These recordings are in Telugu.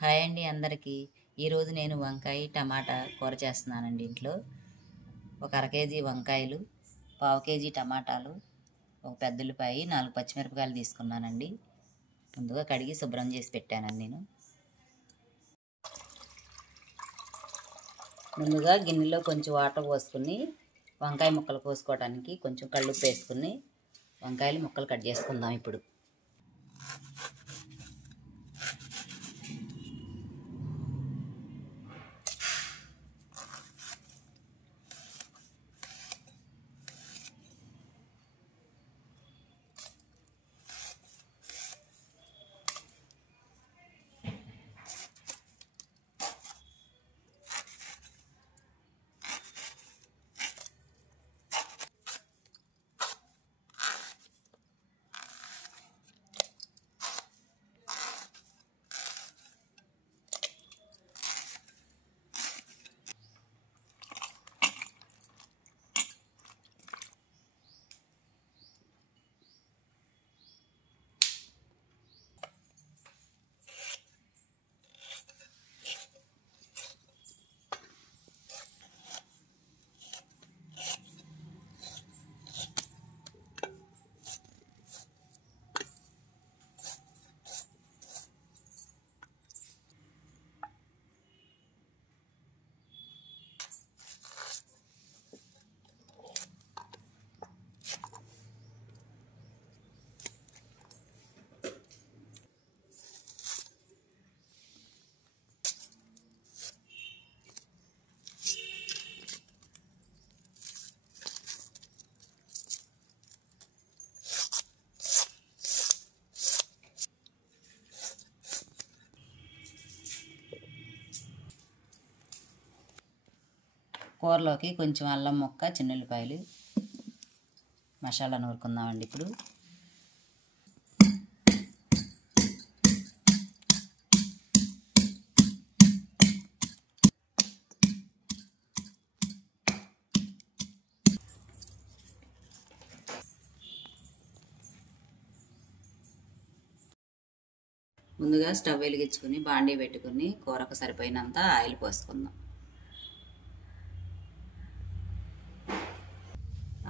హాయ్ అండి అందరికీ. ఈరోజు నేను వంకాయ టమాటా కూర చేస్తున్నానండి ఇంట్లో. ఒక అర కేజీ వంకాయలు, పావు కేజీ టమాటాలు, ఒక పెద్ద ఉల్లిపాయ, 4 పచ్చిమిరపకాయలు తీసుకున్నానండి. ముందుగా కడిగి శుభ్రం చేసి పెట్టానండి నేను. ముందుగా గిన్నెలో కొంచెం వాటర్ పోసుకుని వంకాయ ముక్కలు కోసుకోవడానికి కొంచెం కళ్ళుప్పు వేసుకుని వంకాయలు ముక్కలు కట్ చేసుకుందాం ఇప్పుడు. కూరలోకి కొంచెం అల్లం ముక్క, చిన్నుల్లిపాయలు, మసాలా నూరుకుందామండి ఇప్పుడు. ముందుగా స్టవ్ వెలిగించుకుని బాండీ పెట్టుకుని కూరకు సరిపోయినంత ఆయిల్ పోసుకుందాం.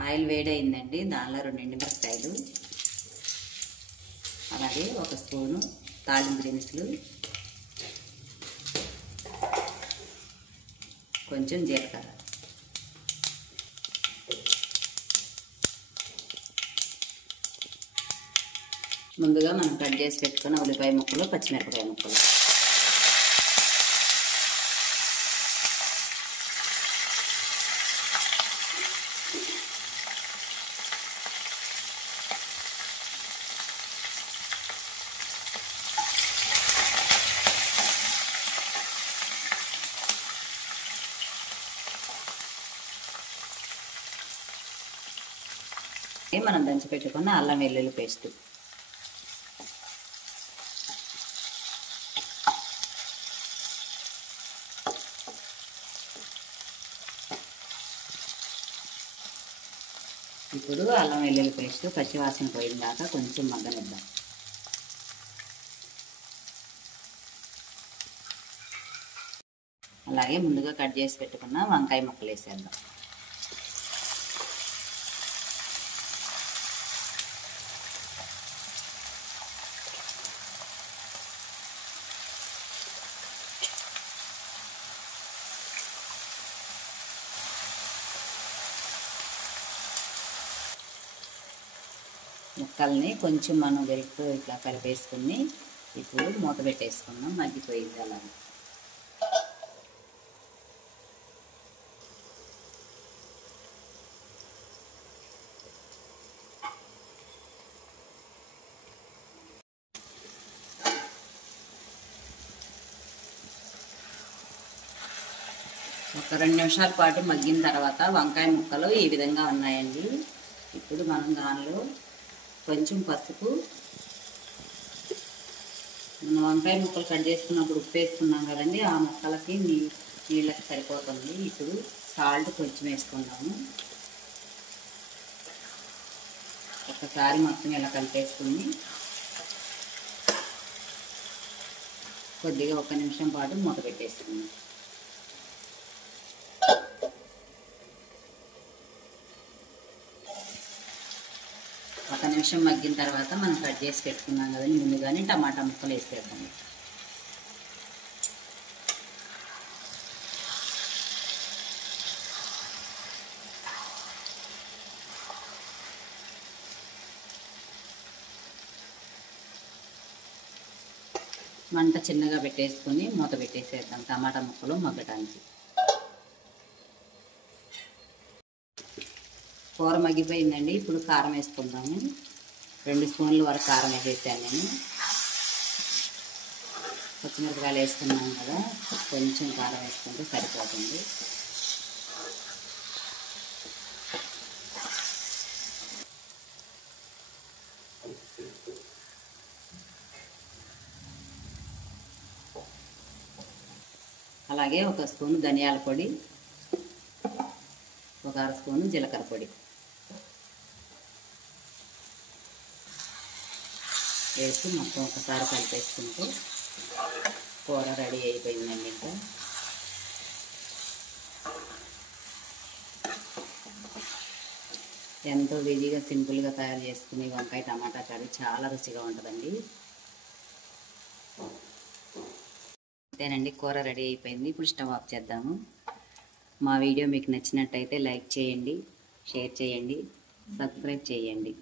ఆయిల్ వేడైందండి. దానిలో 2 ఎండుమిరపకాయలు, అలాగే 1 స్పూను తాలింపు దినుసులు, కొంచెం జీలకర్ర, ముందుగా మనం కట్ చేసి పెట్టుకున్న ఉల్లిపాయ ముక్కలు, పచ్చిమిరపకాయ ముక్కలు, మనం దంచి పెట్టుకున్న అల్లం వెల్లుల్లి పేస్ట్, ఇప్పుడు అల్లం వెల్లుల్లి పేస్ట్ పచ్చివాసన పోయిన దాకా కొంచెం మగ్గనిద్దాం. అలాగే ముందుగా కట్ చేసి పెట్టుకున్న వంకాయ ముక్కలు వేసేద్దాం. ముక్కల్ని కొంచెం మనం గరిటతో ఇట్లా కలిపేసుకుని ఇప్పుడు మూత పెట్టేసుకుందాం, మగ్గిపోయింది. అలాగే ఒక 2 నిమిషాల పాటు మగ్గిన తర్వాత వంకాయ ముక్కలు ఈ విధంగా ఉన్నాయండి. ఇప్పుడు మనం దానిలో కొంచెం పసుపు, మనం వంకాయ ముక్కలు కట్ చేసుకున్నప్పుడు ఉప్పు వేసుకున్నాం కదండి, ఆ ముక్కలకి నీళ్ళకి సరిపోతుంది. ఇప్పుడు సాల్ట్ కొంచెం వేసుకుందాము. ఒకసారి మొత్తం ఇలా కలిపేసుకుని కొద్దిగా 1 నిమిషం పాటు మూత పెట్టేసుకుందాం. ఒక నిమిషం మగ్గిన తర్వాత మనం కట్ చేసి పెట్టుకున్నాం కదండి ముందుగానే టమాటా ముక్కలు వేసేద్దాం. మంట చిన్నగా పెట్టేసుకొని మూత పెట్టేసేద్దాం టమాటా ముక్కలు మగ్గటానికి. కూర మగ్గిపోయిందండి. ఇప్పుడు కారం వేసుకుందాము. 2 స్పూన్ల వరకు కారం వేసేసాను నేను. పచ్చిమిరపకాయలు వేసుకున్నాం కదా, కొంచెం కారం వేసుకుంటే సరిపోతుంది. అలాగే 1 స్పూను ధనియాల పొడి, 1 అర స్పూను జీలకర్ర పొడి వేసి మొత్తం ఒకసారి కలిపేసుకుంటే కూర రెడీ అయిపోయిందండి. ఇంకా ఎంతో ఈజీగా సింపుల్గా తయారు చేసుకునే వంకాయ టమాటా కర్రీ చాలా రుచిగా ఉంటుందండి. అంతేనండి, కూర రెడీ అయిపోయింది. ఇప్పుడు స్టవ్ ఆఫ్ చేద్దాము. మా వీడియో మీకు నచ్చినట్టయితే లైక్ చేయండి, షేర్ చేయండి, సబ్స్క్రైబ్ చేయండి.